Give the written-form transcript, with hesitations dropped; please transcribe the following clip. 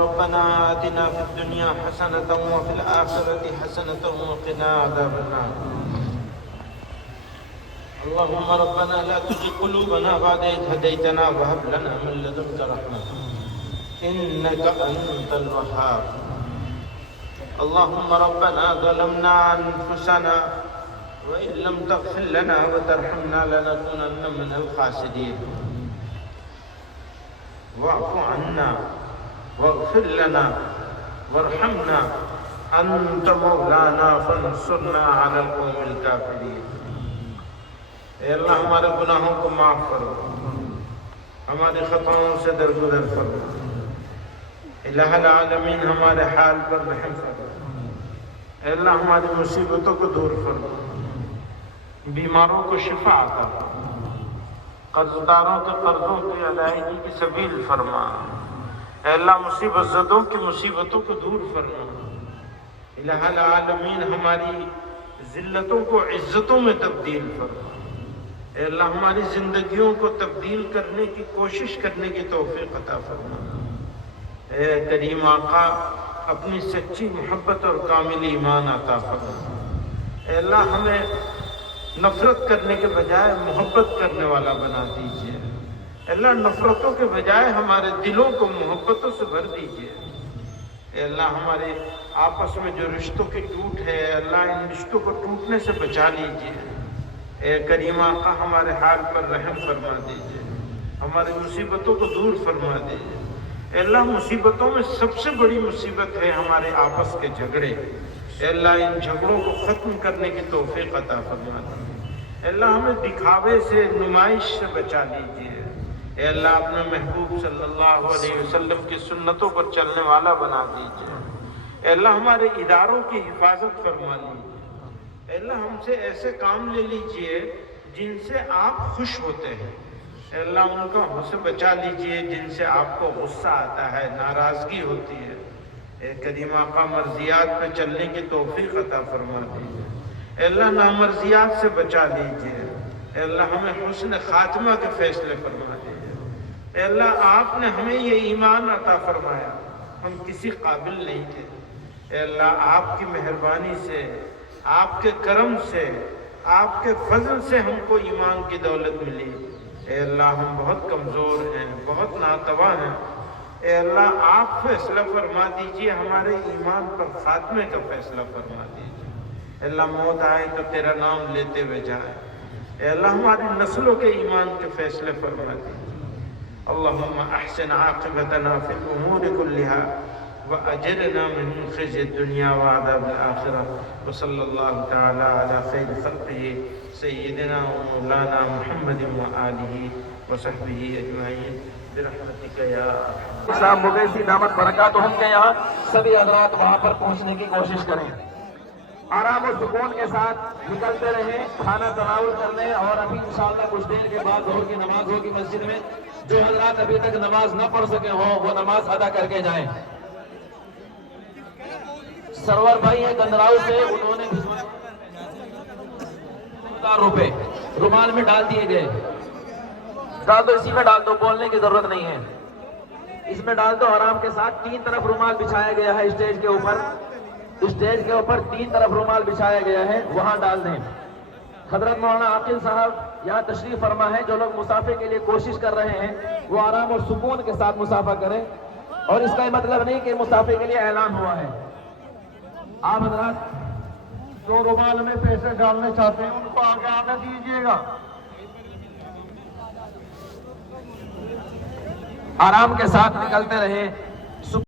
ربنا آتنا في الدنيا حسنة وفي الآخرة حسنة وقنا عذاب النار. اللهم ربنا لا تزغ قلوبنا بعد إذ هديتنا وهب لنا من لدنك رحمة إنك أنت الوهاب. اللهم ربنا ظلمنا أنفسنا وإن لم تغفر لنا وترحمنا لنكونن من الخاسرين. واعف عنا واغفر لنا وارحمنا أنت مولانا فانصرنا على القوم الكافرين. اے اللہ ہمارے گناہوں کو معاف کرو، ہماری خطاؤں سے درگزر فرما. الہ العالمین ہمارے حال پر رحم فرما. اے اللہ ہماری مصیبتوں کو دور فرما، بیماروں کو شفا عطا فرما، قرض داروں کے قرضوں کی ادائیگی کی سبیل فرما. اے اللہ مصیبت زدوں کی مصیبتوں کو دور فرما. الہ العالمین ہماری ذلتوں کو عزتوں میں تبدیل فرما. اے اللہ ہماری زندگیوں کو تبدیل کرنے کی کوشش کرنے کی توفیق عطا فرما. اے کریم آقا اپنی سچی محبت اور کامل ایمان عطا فرما. اے اللہ ہمیں نفرت کرنے کے بجائے محبت کرنے والا بنا دیجیے. اے اللہ نفرتوں کے بجائے ہمارے دلوں کو محبتوں سے بھر دیجیے. اے اللہ ہمارے آپس میں جو رشتوں کی ٹوٹ ہے، اے اللہ ان رشتوں کو ٹوٹنے سے بچا لیجیے. اے کریم آقا ہمارے حال پر رحم فرما دیجیے، ہماری مصیبتوں کو دور فرما دیجیے. اے اللہ مصیبتوں میں سب سے بڑی مصیبت ہے ہمارے آپس کے جھگڑے. اے اللہ ان جھگڑوں کو ختم کرنے کی توفیق عطا فرما دیجیے. اے اللہ ہمیں دکھاوے سے، نمائش سے بچا لیجیے. اے اللہ اپنے محبوب صلی اللہ علیہ وسلم کی سنتوں پر چلنے والا بنا دیجیے. اے اللہ ہمارے اداروں کی حفاظت فرما لیجیے. اے اللہ ہم سے ایسے کام لے لیجیے جن سے آپ خوش ہوتے ہیں. اے اللہ ان کو ہم سے بچا لیجیے جن سے آپ کو غصہ آتا ہے، ناراضگی ہوتی ہے. اے کریم آقا مرضیات پہ چلنے کی توفیق عطا فرما دیجیے. اے اللہ نامرضیات سے بچا لیجیے. اے اللہ ہمیں حسن خاتمہ کے فیصلے فرما دیجیے. اے اللہ آپ نے ہمیں یہ ایمان عطا فرمایا، ہم کسی قابل نہیں تھے. اے اللہ آپ کی مہربانی سے، آپ کے کرم سے، آپ کے فضل سے ہم کو ایمان کی دولت ملی. اے اللہ ہم بہت کمزور ہیں، بہت ناتواں ہیں. اے اللہ آپ فیصلہ فرما دیجیے، ہمارے ایمان پر خاتمے کا فیصلہ فرما دیجیے. اے اللہ موت آئے تو تیرا نام لیتے ہوئے جائے. اے اللہ ہماری نسلوں کے ایمان کے فیصلے فرما دیجیے. اللہم احسن عاقبتنا فی الامور کلہا وأجرنا من خزي الدنيا وعذاب الآخرة. وصلى الله تعالى على خير خلقه سيدنا ومولانا محمد وآله وصحبه أجمعين برحمتك يا أرحم. صاحب مغیثی دامت برکاتہم کے یہاں سبھی حضرات وہاں پر پہنچنے کی کوشش کریں. آرام و سکون کے ساتھ نکلتے رہیں، کھانا تناول کر لیں. اور ابھی انشاءاللہ کچھ دیر کے بعد ظہر کی نماز ہوگی مسجد میں. جو حضرات ابھی تک نماز نہ پڑھ سکے ہوں وہ نماز ادا کر کے جائیں. سرور بھائی ہیں گندراؤ سے، انہوں نے 1000 روپے رومال میں ڈال دیے گئے. ڈال دو، اسی میں ڈال دو، بولنے کی ضرورت نہیں ہے. اس میں ڈال دو آرام کے ساتھ. 3 طرف رومال بچھایا گیا ہے اسٹیج کے اوپر. اسٹیج کے اوپر 3 طرف رومال بچھایا گیا ہے، وہاں ڈال دیں. حضرت مولانا عاقل صاحب یہاں تشریف فرما ہے. جو لوگ مسافر کے لیے کوشش کر رہے ہیں وہ آرام اور سکون کے ساتھ مسافر کریں. اور اس کا یہ مطلب نہیں کہ مسافر کے لیے اعلان ہوا ہے. آپ حضرات جو رومال میں پیسے ڈالنے چاہتے ہیں ان کو آگے آنے دیجیے گا. آرام کے ساتھ نکلتے رہیں.